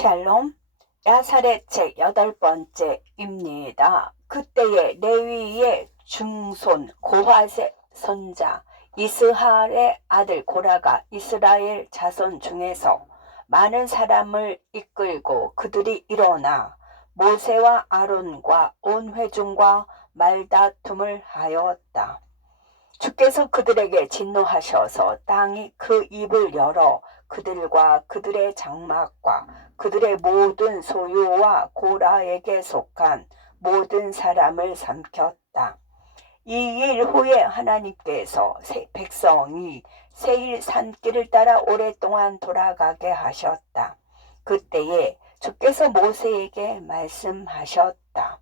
샬롬, 야살의 책 8번째입니다. 그때에 레위의 중손 고핫의 손자 이스할의 아들 고라가 이스라엘 자손 중에서 많은 사람을 이끌고 그들이 일어나 모세와 아론과 온 회중과 말다툼을 하였다. 주께서 그들에게 진노하셔서 땅이 그 입을 열어 그들과 그들의 장막과 그들의 모든 소유와 고라에게 속한 모든 사람을 삼켰다. 이 일 후에 하나님께서 백성이 세일 산길을 따라 오랫동안 돌아가게 하셨다. 그때에 주께서 모세에게 말씀하셨다.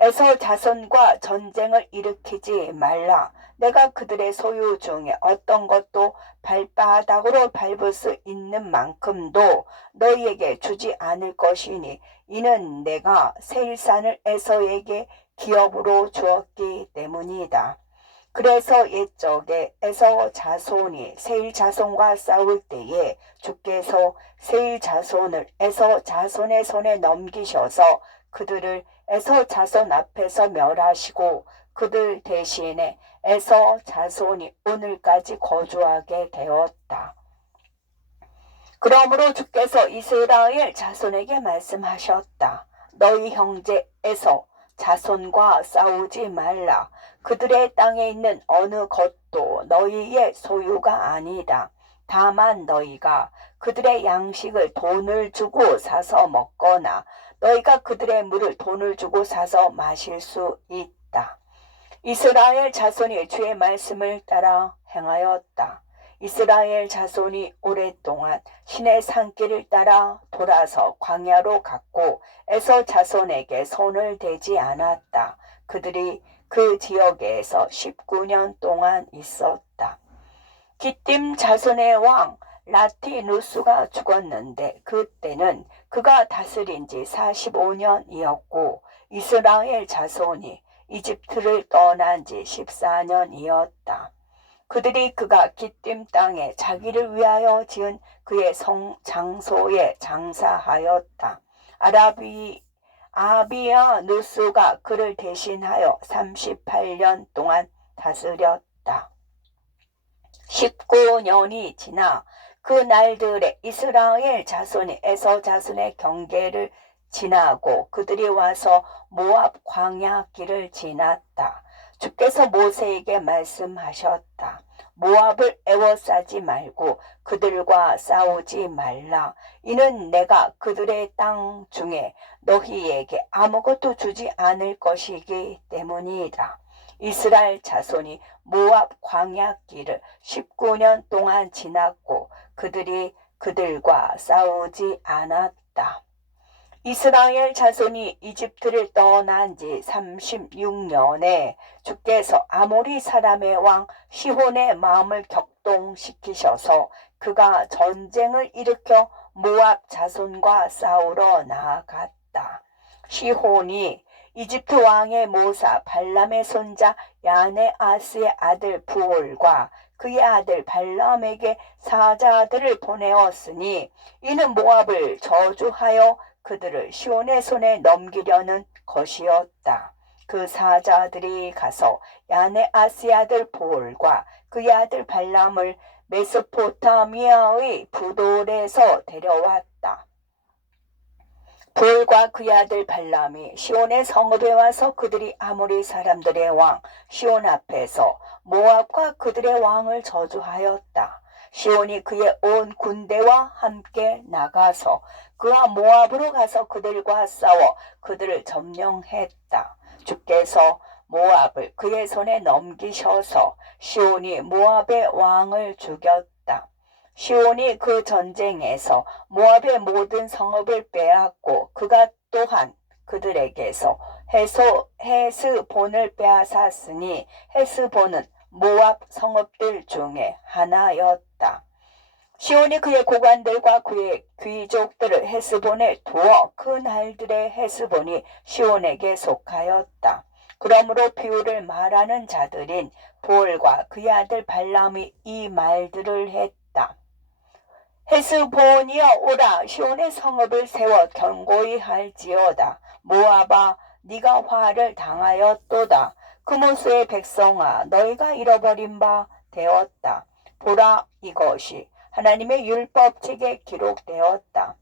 에서 자손과 전쟁을 일으키지 말라. 내가 그들의 소유 중에 어떤 것도 발바닥으로 밟을 수 있는 만큼도 너희에게 주지 않을 것이니 이는 내가 세일산을 에서에게 기업으로 주었기 때문이다. 그래서 옛적에 에서 자손이 세일 자손과 싸울 때에 주께서 세일 자손을 에서 자손의 손에 넘기셔서 그들을 에서 자손 앞에서 멸하시고 그들 대신에 에서 자손이 오늘까지 거주하게 되었다. 그러므로 주께서 이스라엘 자손에게 말씀하셨다. 너희 형제 에서 자손과 싸우지 말라. 그들의 땅에 있는 어느 것도 너희의 소유가 아니다. 다만 너희가 그들의 양식을 돈을 주고 사서 먹거나 너희가 그들의 물을 돈을 주고 사서 마실 수 있다. 이스라엘 자손이 주의 말씀을 따라 행하였다. 이스라엘 자손이 오랫동안 신의 산길을 따라 돌아서 광야로 갔고 에서 자손에게 손을 대지 않았다. 그들이 그 지역에서 19년 동안 있었다. 기띔 자손의 왕 라티누스가 죽었는데 그때는 그가 다스린 지 45년이었고 이스라엘 자손이 이집트를 떠난 지 14년이었다. 그들이 그가 기띔 땅에 자기를 위하여 지은 그의 장소에 장사하였다. 아비야 누스가 그를 대신하여 38년 동안 다스렸다. 19년이 지나 그 날들에 이스라엘 자손이 에서 자손의 경계를 지나고 그들이 와서 모압 광야 길을 지났다. 주께서 모세에게 말씀하셨다. 모압을 애워싸지 말고 그들과 싸우지 말라. 이는 내가 그들의 땅 중에 너희에게 아무것도 주지 않을 것이기 때문이다. 이스라엘 자손이 모압 광야 길을 19년 동안 지났고 그들이 그들과 싸우지 않았다. 이스라엘 자손이 이집트를 떠난 지 36년에 주께서 아모리 사람의 왕 시혼의 마음을 격동시키셔서 그가 전쟁을 일으켜 모압 자손과 싸우러 나아갔다. 시혼이 이집트 왕의 모사 발람의 손자 야네아스의 아들 부올과 그의 아들 발람에게 사자들을 보내었으니 이는 모압을 저주하여 그들을 시온의 손에 넘기려는 것이었다. 그 사자들이 가서 야네아스의 아들 부올과 그의 아들 발람을 메소포타미아의 부돌에서 데려왔다. 부올과 그의 아들 발람이 시온의 성읍에 와서 그들이 아모리 사람들의 왕 시온 앞에서 모압과 그들의 왕을 저주하였다. 시온이 그의 온 군대와 함께 나가서 그와 모압으로 가서 그들과 싸워 그들을 점령했다. 주께서 모압을 그의 손에 넘기셔서 시온이 모압의 왕을 죽였다. 시온이 그 전쟁에서 모압의 모든 성읍을 빼앗고 그가 또한 그들에게서 헤스본을 빼앗았으니 헤스본은 모압 성읍들 중에 하나였다. 시온이 그의 고관들과 그의 귀족들을 헤스본에 두어 그 날들의 헤스본이 시온에게 속하였다. 그러므로 비유를 말하는 자들인 부올과 그의 아들 발람이 이 말들을 했다. 헤스본이여 오라 시온의 성읍을 세워 견고히 할지어다. 모압아 네가 화를 당하였도다. 그모스의 백성아 너희가 잃어버린 바 되었다. 보라 이것이 하나님의 율법책에 기록되었다.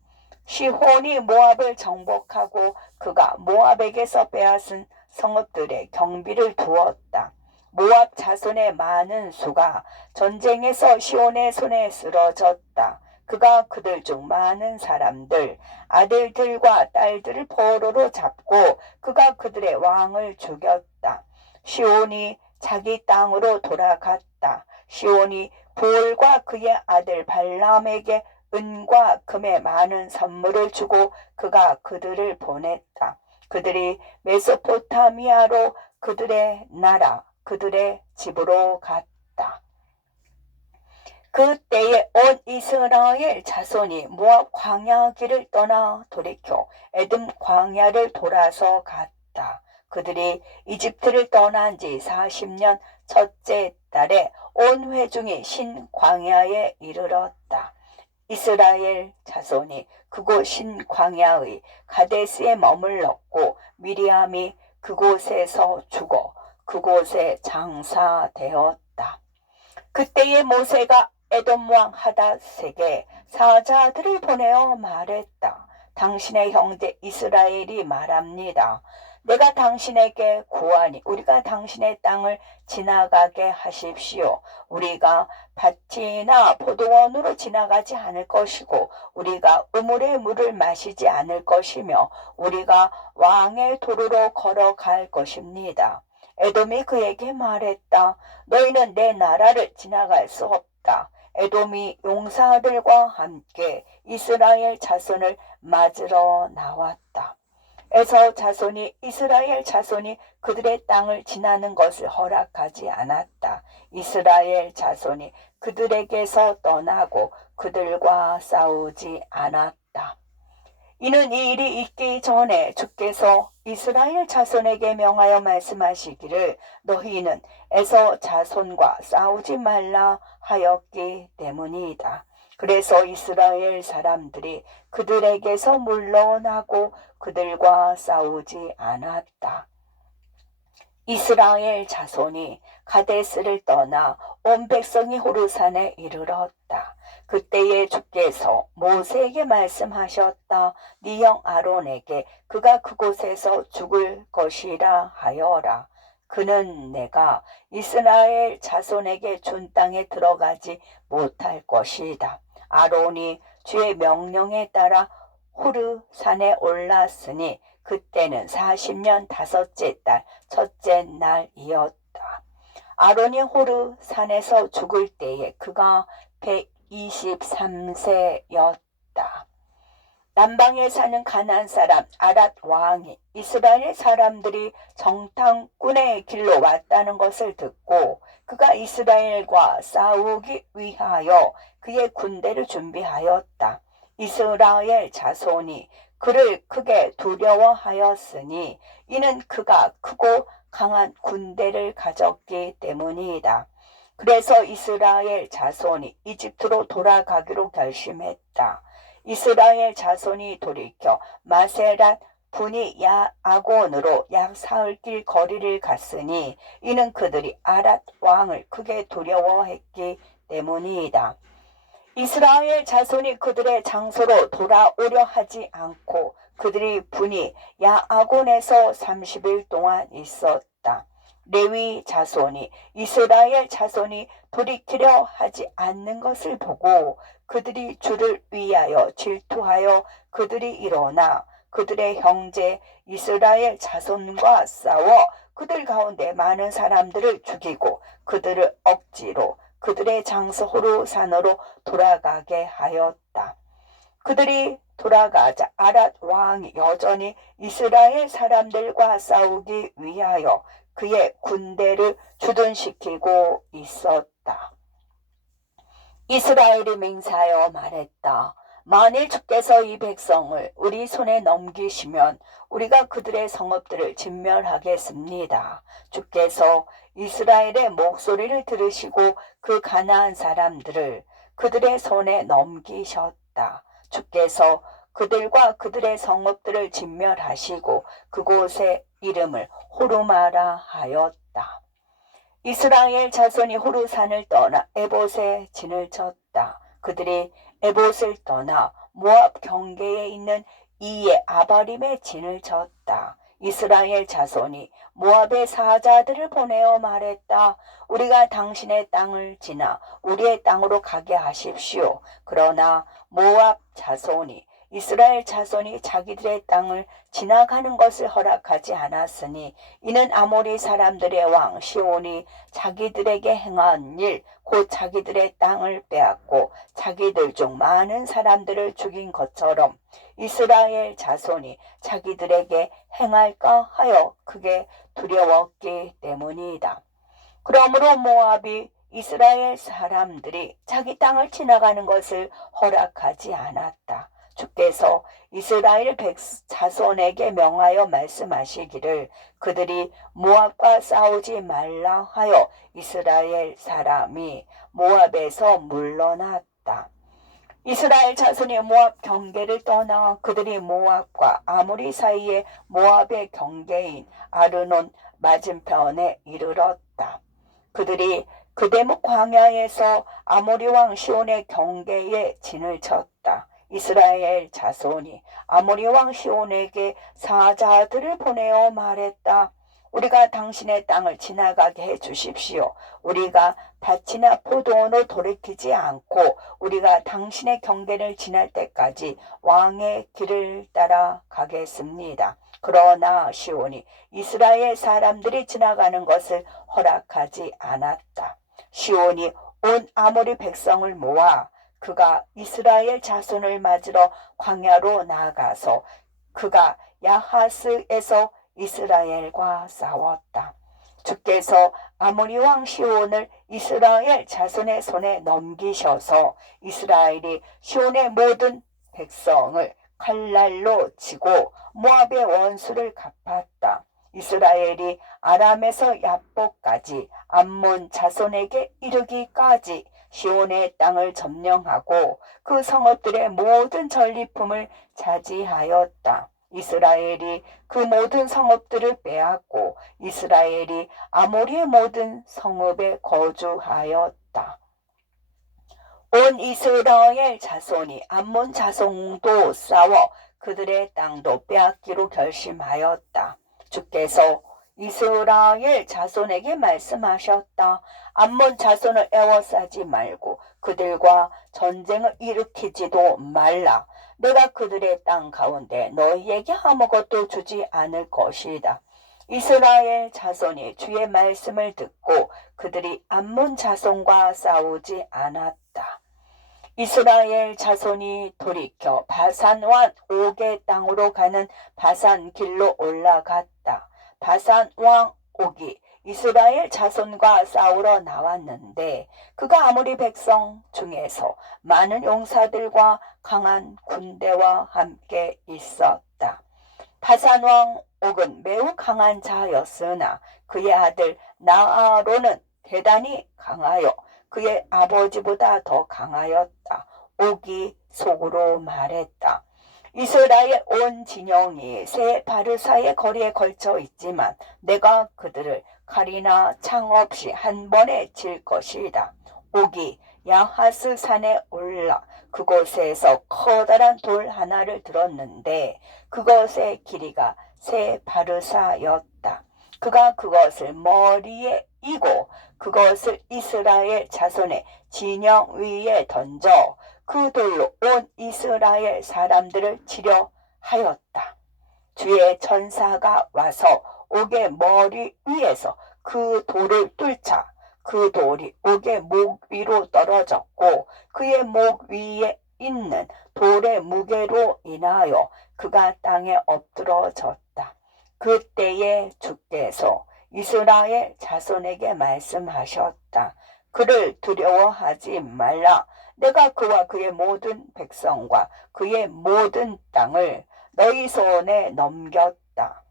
시혼이 모압을 정복하고 그가 모압에게서 빼앗은 성읍들의 경비를 두었다. 모압 자손의 많은 수가 전쟁에서 시온의 손에 쓰러졌다. 그가 그들 중 많은 사람들, 아들들과 딸들을 포로로 잡고 그가 그들의 왕을 죽였다. 시온이 자기 땅으로 돌아갔다. 시온이 부올과 그의 아들 발람에게 은과 금의 많은 선물을 주고 그가 그들을 보냈다. 그들이 메소포타미아로 그들의 나라, 그들의 집으로 갔다. 그때에 온 이스라엘 자손이 모압 광야 길을 떠나 돌이켜 에돔 광야를 돌아서 갔다. 그들이 이집트를 떠난 지 40년 첫째 달에 온 회중이 신광야에 이르렀다. 이스라엘 자손이 그곳 신광야의 가데스에 머물렀고 미리암이 그곳에서 죽어 그곳에 장사되었다. 그때에 모세가 에돔 왕 하닷에게 사자들을 보내어 말했다. 당신의 형제 이스라엘이 말합니다. 내가 당신에게 구하니 우리가 당신의 땅을 지나가게 하십시오. 우리가 밭이나 포도원으로 지나가지 않을 것이고 우리가 우물의 물을 마시지 않을 것이며 우리가 왕의 도로로 걸어갈 것입니다. 에돔이 그에게 말했다. 너희는 내 나라를 지나갈 수 없다. 에돔이 용사들과 함께 이스라엘 자손을 맞으러 나왔다. 에서 자손이 이스라엘 자손이 그들의 땅을 지나는 것을 허락하지 않았다. 이스라엘 자손이 그들에게서 떠나고 그들과 싸우지 않았다. 이는 이 일이 있기 전에 주께서 이스라엘 자손에게 명하여 말씀하시기를 너희는 에서 자손과 싸우지 말라 하였기 때문이다. 그래서 이스라엘 사람들이 그들에게서 물러나고 그들과 싸우지 않았다. 이스라엘 자손이 가데스를 떠나 온 백성이 호르산에 이르렀다. 그때에 주께서 모세에게 말씀하셨다. 네 형 아론에게 그가 그곳에서 죽을 것이라 하여라. 그는 내가 이스라엘 자손에게 준 땅에 들어가지 못할 것이다. 아론이 주의 명령에 따라 호르 산에 올랐으니 그때는 40년 다섯째 달 첫째 날이었다. 아론이 호르 산에서 죽을 때에 그가 123세였다. 남방에 사는 가나안 사람 아랏 왕이 이스라엘 사람들이 정탐꾼의 길로 왔다는 것을 듣고 그가 이스라엘과 싸우기 위하여 그의 군대를 준비하였다. 이스라엘 자손이 그를 크게 두려워하였으니 이는 그가 크고 강한 군대를 가졌기 때문이다. 그래서 이스라엘 자손이 이집트로 돌아가기로 결심했다. 이스라엘 자손이 돌이켜 마세랏 분이 야아곤으로 약 사흘길 거리를 갔으니 이는 그들이 아랏 왕을 크게 두려워했기 때문이다. 이스라엘 자손이 그들의 장소로 돌아오려 하지 않고 그들이 분이 야아곤에서 30일 동안 있었다. 레위 자손이 이스라엘 자손이 돌이키려 하지 않는 것을 보고 그들이 주를 위하여 질투하여 그들이 일어나 그들의 형제 이스라엘 자손과 싸워 그들 가운데 많은 사람들을 죽이고 그들을 억지로 그들의 장소 호르산으로 돌아가게 하였다. 그들이 돌아가자 아랏 왕이 여전히 이스라엘 사람들과 싸우기 위하여 그의 군대를 주둔시키고 있었다. 이스라엘이 맹세하여 말했다. 만일 주께서 이 백성을 우리 손에 넘기시면 우리가 그들의 성읍들을 진멸하겠습니다. 주께서 이스라엘의 목소리를 들으시고 그 가나안 사람들을 그들의 손에 넘기셨다. 주께서 그들과 그들의 성읍들을 진멸하시고 그곳의 이름을 호르마라 하였다. 이스라엘 자손이 호르산을 떠나 에봇에 진을 쳤다. 그들이 에봇을 떠나 모압 경계에 있는 이에 아바림에 진을 쳤다. 이스라엘 자손이 모압의 사자들을 보내어 말했다. 우리가 당신의 땅을 지나 우리의 땅으로 가게 하십시오. 그러나 모압 자손이 이스라엘 자손이 자기들의 땅을 지나가는 것을 허락하지 않았으니 이는 아모리 사람들의 왕 시온이 자기들에게 행한 일, 곧 자기들의 땅을 빼앗고 자기들 중 많은 사람들을 죽인 것처럼 이스라엘 자손이 자기들에게 행할까 하여 크게 두려웠기 때문이다. 그러므로 모압이 이스라엘 사람들이 자기 땅을 지나가는 것을 허락하지 않았다. 주께서 이스라엘 자손에게 명하여 말씀하시기를 그들이 모압과 싸우지 말라 하여 이스라엘 사람이 모압에서 물러났다. 이스라엘 자손이 모압 경계를 떠나 그들이 모압과 아모리 사이에 모압의 경계인 아르논 맞은편에 이르렀다. 그들이 그대목 광야에서 아모리 왕 시온의 경계에 진을 쳤다. 이스라엘 자손이 아모리 왕 시온에게 사자들을 보내어 말했다. 우리가 당신의 땅을 지나가게 해 주십시오. 우리가 밭이나 포도원을 돌이키지 않고 우리가 당신의 경계를 지날 때까지 왕의 길을 따라 가겠습니다. 그러나 시온이 이스라엘 사람들이 지나가는 것을 허락하지 않았다. 시온이 온 아모리 백성을 모아 그가 이스라엘 자손을 맞으러 광야로 나아가서 그가 야하스에서 이스라엘과 싸웠다. 주께서 아모리 왕 시온을 이스라엘 자손의 손에 넘기셔서 이스라엘이 시온의 모든 백성을 칼날로 치고 모압의 원수를 갚았다. 이스라엘이 아람에서 야복까지 암몬 자손에게 이르기까지 시온의 땅을 점령하고 그 성읍들의 모든 전리품을 차지하였다. 이스라엘이 그 모든 성읍들을 빼앗고 이스라엘이 아모리의 모든 성읍에 거주하였다. 온 이스라엘 자손이 암몬 자손도 싸워 그들의 땅도 빼앗기로 결심하였다. 주께서 이스라엘 자손에게 말씀하셨다. 암몬 자손을 애워싸지 말고 그들과 전쟁을 일으키지도 말라. 내가 그들의 땅 가운데 너희에게 아무것도 주지 않을 것이다. 이스라엘 자손이 주의 말씀을 듣고 그들이 암몬 자손과 싸우지 않았다. 이스라엘 자손이 돌이켜 바산완 옥의 땅으로 가는 바산 길로 올라갔다. 바산 왕 옥이 이스라엘 자손과 싸우러 나왔는데 그가 아모리 백성 중에서 많은 용사들과 강한 군대와 함께 있었다. 바산 왕 옥은 매우 강한 자였으나 그의 아들 나아론은 대단히 강하여 그의 아버지보다 더 강하였다. 옥이 속으로 말했다. 이스라엘 온 진영이 새 바르사의 거리에 걸쳐 있지만 내가 그들을 칼이나 창 없이 한 번에 칠 것이다. 옥이 야하스 산에 올라 그곳에서 커다란 돌 하나를 들었는데 그것의 길이가 새 바르사였다. 그가 그것을 머리에 이고 그것을 이스라엘 자손의 진영 위에 던져 그 돌로 온 이스라엘 사람들을 치려 하였다. 주의 천사가 와서 옥의 머리 위에서 그 돌을 뚫자 그 돌이 옥의 목 위로 떨어졌고 그의 목 위에 있는 돌의 무게로 인하여 그가 땅에 엎드러졌다. 그때에 주께서 이스라엘 자손에게 말씀하셨다. 그를 두려워하지 말라. 내가 그와 그의 모든 백성과 그의 모든 땅을 너희 손에 넘겼다.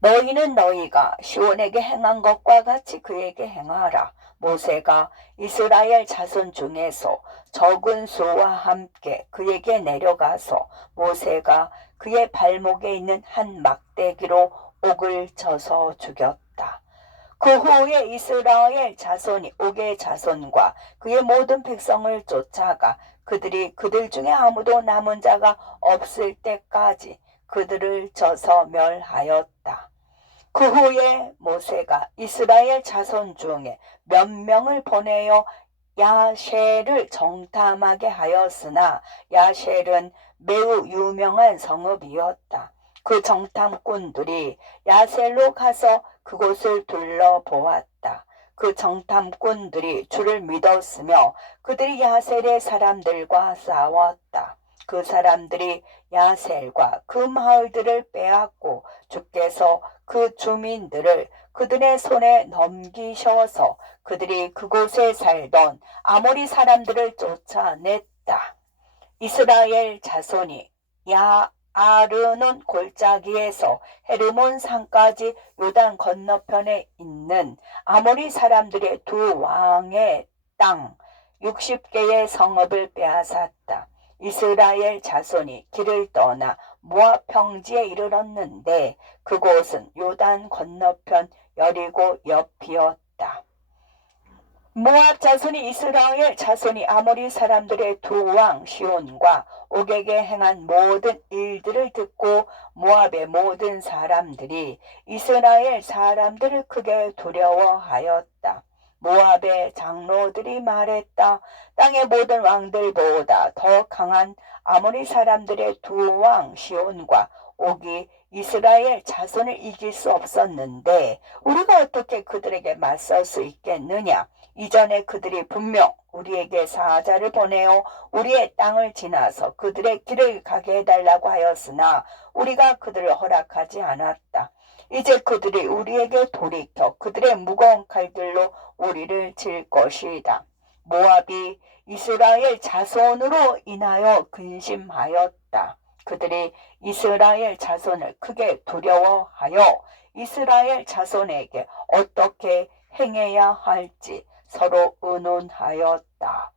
너희는 너희가 시온에게 행한 것과 같이 그에게 행하라. 모세가 이스라엘 자손 중에서 적은 수와 함께 그에게 내려가서 모세가 그의 발목에 있는 한 막대기로 옥을 쳐서 죽였다. 그 후에 이스라엘 자손이 옥의 자손과 그의 모든 백성을 쫓아가 그들이 그들 중에 아무도 남은 자가 없을 때까지 그들을 쳐서 멸하였다. 그 후에 모세가 이스라엘 자손 중에 몇 명을 보내어 야셀을 정탐하게 하였으나 야셀은 매우 유명한 성읍이었다. 그 정탐꾼들이 야셀로 가서 그곳을 둘러보았다. 그 정탐꾼들이 주를 믿었으며 그들이 야셀의 사람들과 싸웠다. 그 사람들이 야셀과 그 마을들을 빼앗고 주께서 그 주민들을 그들의 손에 넘기셔서 그들이 그곳에 살던 아모리 사람들을 쫓아냈다. 이스라엘 자손이 야아르논 골짜기에서 헤르몬 산까지 요단 건너편에 있는 아모리 사람들의 두 왕의 땅 60개의 성읍을 빼앗았다. 이스라엘 자손이 길을 떠나 모압 평지에 이르렀는데 그곳은 요단 건너편 여리고 옆이었다. 모압 자손이 이스라엘 자손이 아모리 사람들의 두 왕 시온과 옥에게 행한 모든 일들을 듣고 모압의 모든 사람들이 이스라엘 사람들을 크게 두려워하였다. 모압의 장로들이 말했다. 땅의 모든 왕들보다 더 강한 아모리 사람들의 두 왕 시온과 옥이 이스라엘 자손을 이길 수 없었는데 우리가 어떻게 그들에게 맞설 수 있겠느냐. 이전에 그들이 분명 우리에게 사자를 보내어 우리의 땅을 지나서 그들의 길을 가게 해달라고 하였으나 우리가 그들을 허락하지 않았다. 이제 그들이 우리에게 돌이켜 그들의 무거운 칼들로 우리를 칠 것이다. 모압이 이스라엘 자손으로 인하여 근심하였다. 그들이 이스라엘 자손을 크게 두려워하여 이스라엘 자손에게 어떻게 행해야 할지 서로 의논하였다.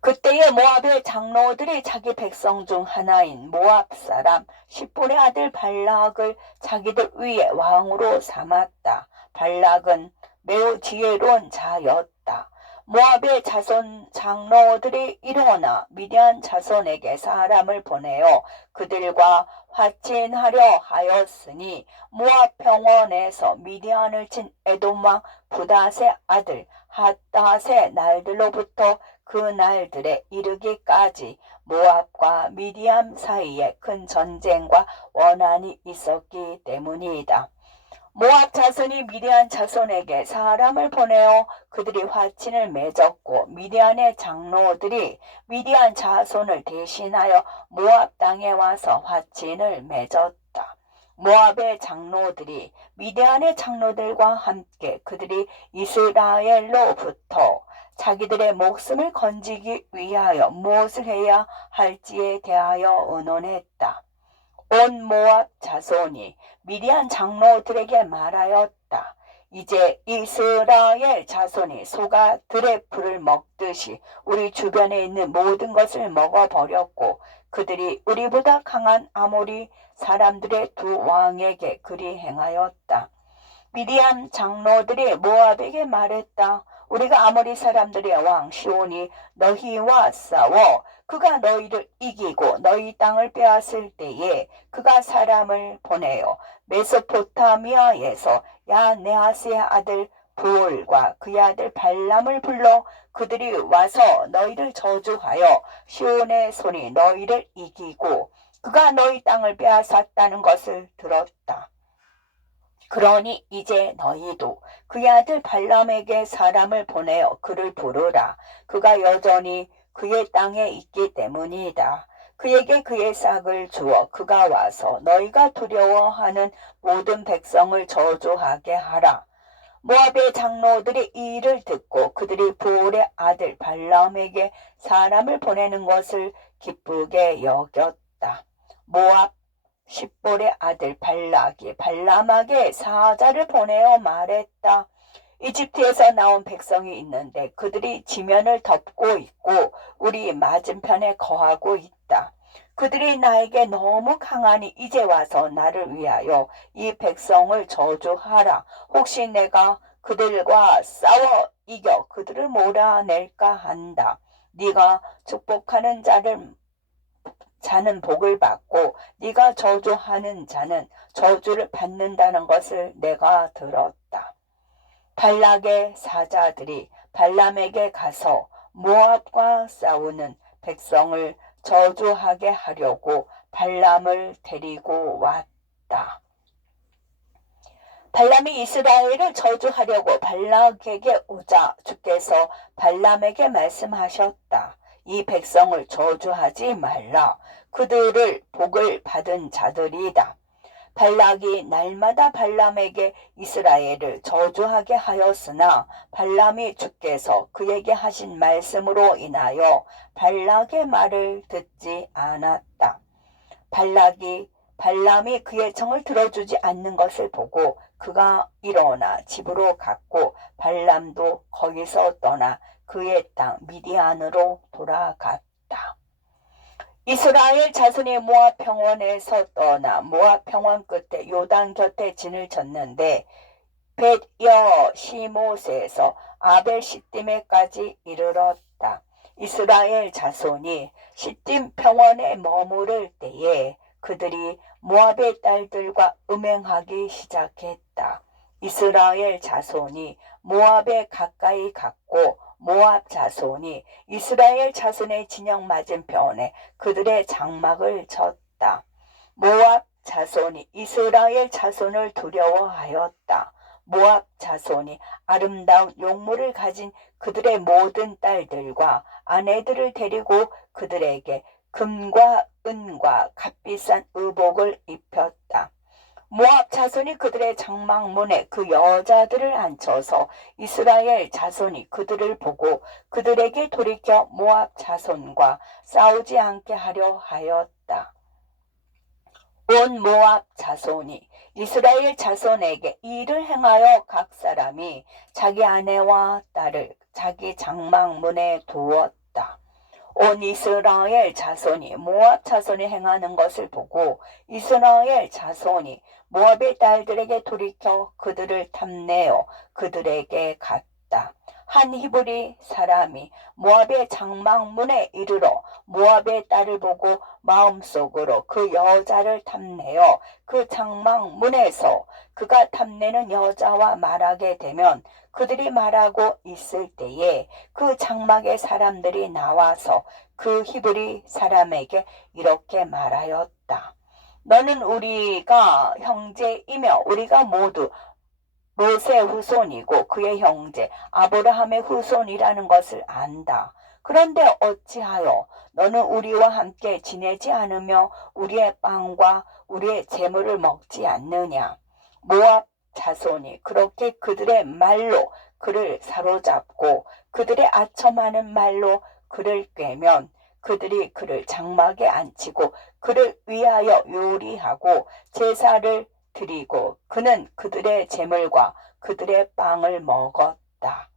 그때의 모압의 장로들이 자기 백성 중 하나인 모압 사람 십볼의 아들 발락을 자기들 위에 왕으로 삼았다. 발락은 매우 지혜로운 자였다. 모압의 자손 장로들이 일어나 미디안 자손에게 사람을 보내어 그들과 화친하려 하였으니 모압 평원에서 미디안을 친 에돔 왕 부닷의 아들 핫닷의 날들로부터 그 날들에 이르기까지 모압과 미디안 사이에 큰 전쟁과 원한이 있었기 때문이다. 모압 자손이 미디안 자손에게 사람을 보내어 그들이 화친을 맺었고 미디안의 장로들이 미디안 자손을 대신하여 모압 땅에 와서 화친을 맺었다. 모압의 장로들이 미디안의 장로들과 함께 그들이 이스라엘로부터 자기들의 목숨을 건지기 위하여 무엇을 해야 할지에 대하여 의논했다. 온 모압 자손이 미디안 장로들에게 말하였다. 이제 이스라엘 자손이 소가 들의 풀을 먹듯이 우리 주변에 있는 모든 것을 먹어버렸고 그들이 우리보다 강한 아모리 사람들의 두 왕에게 그리 행하였다. 미디안 장로들이 모압에게 말했다. 우리가 아모리 사람들의 왕 시온이 너희와 싸워 그가 너희를 이기고 너희 땅을 빼앗을 때에 그가 사람을 보내어 메소포타미아에서 야네아스의 아들 부올과 그의 아들 발람을 불러 그들이 와서 너희를 저주하여 시온의 손이 너희를 이기고 그가 너희 땅을 빼앗았다는 것을 들었다. 그러니 이제 너희도 그의 아들 발람에게 사람을 보내어 그를 부르라. 그가 여전히 그의 땅에 있기 때문이다. 그에게 그의 싹을 주어 그가 와서 너희가 두려워하는 모든 백성을 저주하게 하라. 모압의 장로들이 이 일을 듣고 그들이 부올의 아들 발람에게 사람을 보내는 것을 기쁘게 여겼다. 모압 십볼의 아들 발락이 발람에게 사자를 보내어 말했다. 이집트에서 나온 백성이 있는데 그들이 지면을 덮고 있고 우리 맞은편에 거하고 있다. 그들이 나에게 너무 강하니 이제 와서 나를 위하여 이 백성을 저주하라. 혹시 내가 그들과 싸워 이겨 그들을 몰아낼까 한다. 네가 축복하는 자는 복을 받고 네가 저주하는 자는 저주를 받는다는 것을 내가 들었다. 발락의 사자들이 발람에게 가서 모압과 싸우는 백성을 저주하게 하려고 발람을 데리고 왔다. 발람이 이스라엘을 저주하려고 발락에게 오자 주께서 발람에게 말씀하셨다. 이 백성을 저주하지 말라. 그들을 복을 받은 자들이다. 발락이 날마다 발람에게 이스라엘을 저주하게 하였으나 발람이 주께서 그에게 하신 말씀으로 인하여 발락의 말을 듣지 않았다. 발람이 그의 청을 들어주지 않는 것을 보고 그가 일어나 집으로 갔고 발람도 거기서 떠나 그의 땅 미디안으로 돌아갔다. 이스라엘 자손이 모압 평원에서 떠나 모압 평원 끝에 요단 곁에 진을 쳤는데 벳여시못에서 아벨 시딤에까지 이르렀다. 이스라엘 자손이 시딤 평원에 머무를 때에 그들이 모압의 딸들과 음행하기 시작했다. 이스라엘 자손이 모압에 가까이 갔고 모압 자손이 이스라엘 자손의 진영 맞은편에 그들의 장막을 쳤다. 모압 자손이 이스라엘 자손을 두려워하였다. 모압 자손이 아름다운 용모를 가진 그들의 모든 딸들과 아내들을 데리고 그들에게 금과 은과 값비싼 의복을 입혔다. 모압 자손이 그들의 장막문에 그 여자들을 앉혀서 이스라엘 자손이 그들을 보고 그들에게 돌이켜 모압 자손과 싸우지 않게 하려 하였다. 온 모압 자손이 이스라엘 자손에게 일을 행하여 각 사람이 자기 아내와 딸을 자기 장막문에 두었다. 온 이스라엘 자손이 모압 자손이 행하는 것을 보고 이스라엘 자손이 모압의 딸들에게 돌이켜 그들을 탐내어 그들에게 갔다. 한 히브리 사람이 모압의 장막문에 이르러 모압의 딸을 보고 마음속으로 그 여자를 탐내어 그 장막문에서 그가 탐내는 여자와 말하게 되면 그들이 말하고 있을 때에 그 장막의 사람들이 나와서 그 히브리 사람에게 이렇게 말하였다. 너는 우리가 형제이며 우리가 모두 롯의 후손이고 그의 형제 아브라함의 후손이라는 것을 안다. 그런데 어찌하여 너는 우리와 함께 지내지 않으며 우리의 빵과 우리의 재물을 먹지 않느냐. 모압 자손이 그렇게 그들의 말로 그를 사로잡고 그들의 아첨하는 말로 그를 꿰면 그들이 그를 장막에 앉히고 그를 위하여 요리하고 제사를 드리고 그는 그들의 재물과 그들의 빵을 먹었다.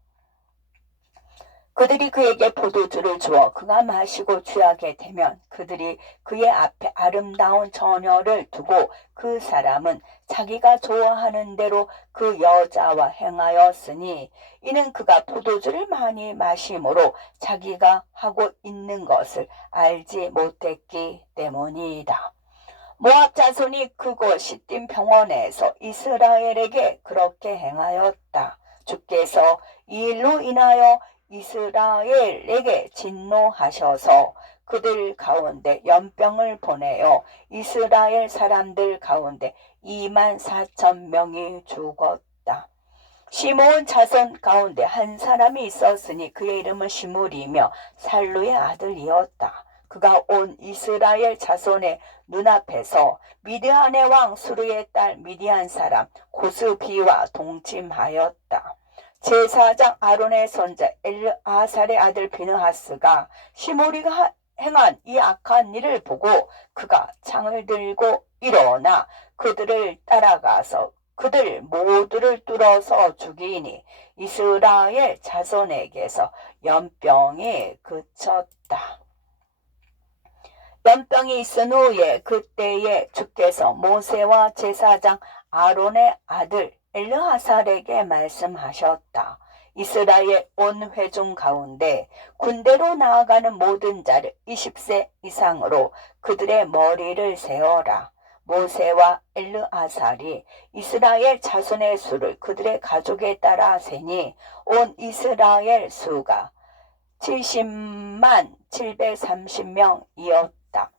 그들이 그에게 포도주를 주어 그가 마시고 취하게 되면 그들이 그의 앞에 아름다운 처녀를 두고 그 사람은 자기가 좋아하는 대로 그 여자와 행하였으니 이는 그가 포도주를 많이 마심으로 자기가 하고 있는 것을 알지 못했기 때문이다. 모압 자손이 그곳 시딤 평원에서 이스라엘에게 그렇게 행하였다. 주께서 이 일로 인하여 이스라엘에게 진노하셔서 그들 가운데 연병을 보내어 이스라엘 사람들 가운데 24,000명이 죽었다. 시므온 자손 가운데 한 사람이 있었으니 그의 이름은 시므리며 살루의 아들이었다. 그가 온 이스라엘 자손의 눈앞에서 미디안의 왕 수르의 딸 미디안 사람 고스비와 동침하였다. 제사장 아론의 손자 엘르아살의 아들 비느하스가 시므리가 행한 이 악한 일을 보고 그가 창을 들고 일어나 그들을 따라가서 그들 모두를 뚫어서 죽이니 이스라엘 자손에게서 연병이 그쳤다. 연병이 있은 후에 그때에 주께서 모세와 제사장 아론의 아들 엘르하살에게 말씀하셨다. 이스라엘 온 회중 가운데 군대로 나아가는 모든 자를 20세 이상으로 그들의 머리를 세어라. 모세와 엘르아살이 이스라엘 자손의 수를 그들의 가족에 따라 세니 온 이스라엘 수가 70만 730명이었다.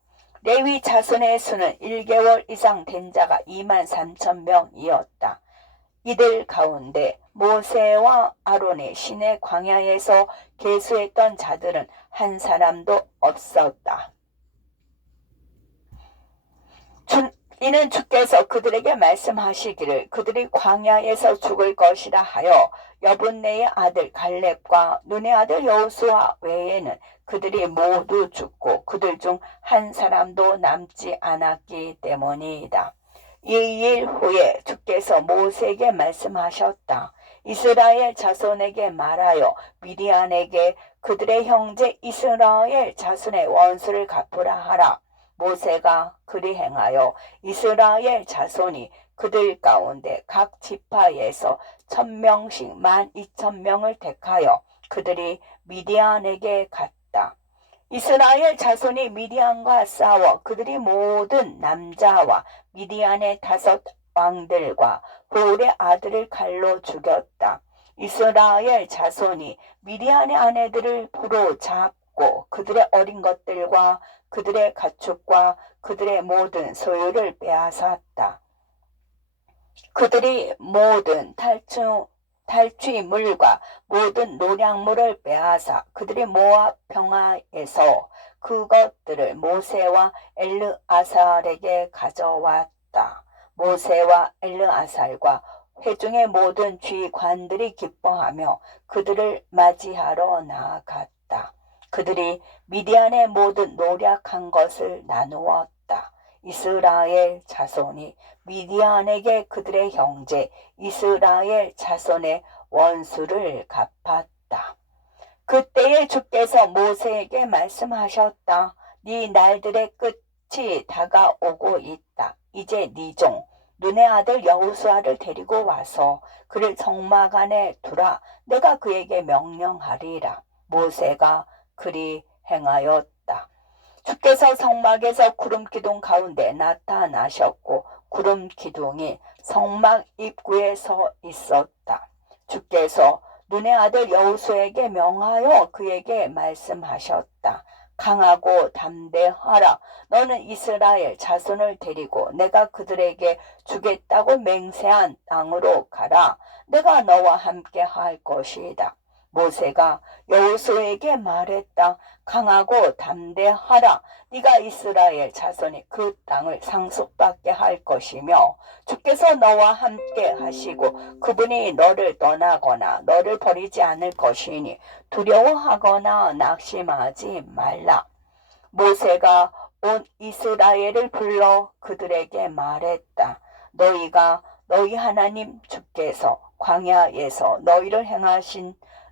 레위 자손의 수는 1개월 이상 된 자가 2만 3천 명이었다. 이들 가운데 모세와 아론이 시내 광야에서 계수했던 자들은 한 사람도 없었다. 이는 주께서 그들에게 말씀하시기를 그들이 광야에서 죽을 것이라 하여 여분네의 아들 갈렙과 눈의 아들 여호수아 외에는 그들이 모두 죽고 그들 중 한 사람도 남지 않았기 때문이다. 이 일 후에 주께서 모세에게 말씀하셨다. 이스라엘 자손에게 말하여 미디안에게 그들의 형제 이스라엘 자손의 원수를 갚으라 하라. 모세가 그리 행하여 이스라엘 자손이 그들 가운데 각 지파에서 1000명씩 12,000명을 택하여 그들이 미디안에게 갔다. 이스라엘 자손이 미디안과 싸워 그들이 모든 남자와 미디안의 5 왕들과 보울의 아들을 칼로 죽였다. 이스라엘 자손이 미디안의 아내들을 부로 잡고 그들의 어린 것들과 그들의 가축과 그들의 모든 소유를 빼앗았다. 그들이 모든 탈취물과 모든 노량물을 빼앗아 그들이 모압 평화에서 그것들을 모세와 엘르아살에게 가져왔다. 모세와 엘르아살과 회중의 모든 주의관들이 기뻐하며 그들을 맞이하러 나아갔다. 그들이 미디안의 모든 노력한 것을 나누었다. 이스라엘 자손이 미디안에게 그들의 형제 이스라엘 자손의 원수를 갚았다. 그때에 주께서 모세에게 말씀하셨다. 네 날들의 끝이 다가오고 있다. 이제 네 종 눈의 아들 여호수아를 데리고 와서 그를 성막 안에 두라. 내가 그에게 명령하리라. 모세가 그리 행하였다. 주께서 성막에서 구름 기둥 가운데 나타나셨고 구름 기둥이 성막 입구에 서 있었다. 주께서 눈의 아들 여호수아에게 명하여 그에게 말씀하셨다. 강하고 담대하라. 너는 이스라엘 자손을 데리고 내가 그들에게 주겠다고 맹세한 땅으로 가라. 내가 너와 함께 할 것이다. 모세가 여호수아에게 말했다. 강하고 담대하라. 네가 이스라엘 자손이 그 땅을 상속받게 할 것이며 주께서 너와 함께 하시고 그분이 너를 떠나거나 너를 버리지 않을 것이니 두려워하거나 낙심하지 말라. 모세가 온 이스라엘을 불러 그들에게 말했다. 너희가 너희 하나님 주께서 광야에서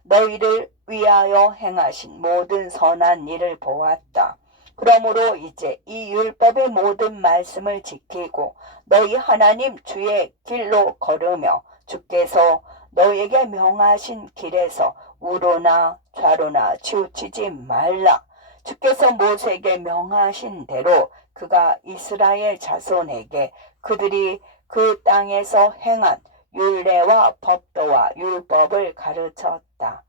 너희를 위하여 행하신 모든 선한 일을 보았다. 그러므로 이제 이 율법의 모든 말씀을 지키고 너희 하나님 주의 길로 걸으며 주께서 너희에게 명하신 길에서 우로나 좌로나 치우치지 말라. 주께서 모세에게 명하신 대로 그가 이스라엘 자손에게 그들이 그 땅에서 행한 율례와 법도와 율법을 가르쳤다.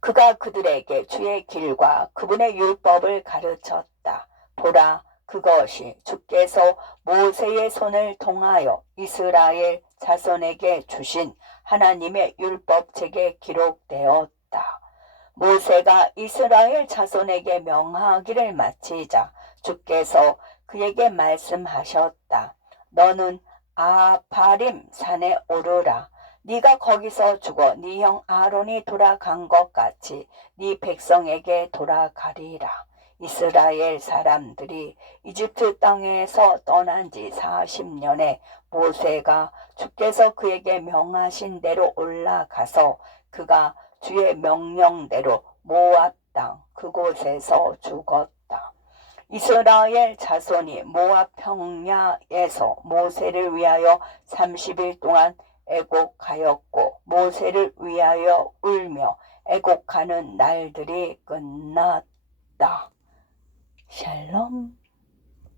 그가 그들에게 주의 길과 그분의 율법을 가르쳤다. 보라, 그것이 주께서 모세의 손을 통하여 이스라엘 자손에게 주신 하나님의 율법책에 기록되었다. 모세가 이스라엘 자손에게 명하기를 마치자 주께서 그에게 말씀하셨다. 너는 아바림 산에 오르라. 네가 거기서 죽어 네 형 아론이 돌아간 것 같이 네 백성에게 돌아가리라. 이스라엘 사람들이 이집트 땅에서 떠난 지 40년에 모세가 주께서 그에게 명하신 대로 올라가서 그가 주의 명령대로 모압 땅 그곳에서 죽었다. 이스라엘 자손이 모압 평야에서 모세를 위하여 30일 동안 애곡하였고 모세를 위하여 울며 애곡하는 날들이 끝났다. 샬롬.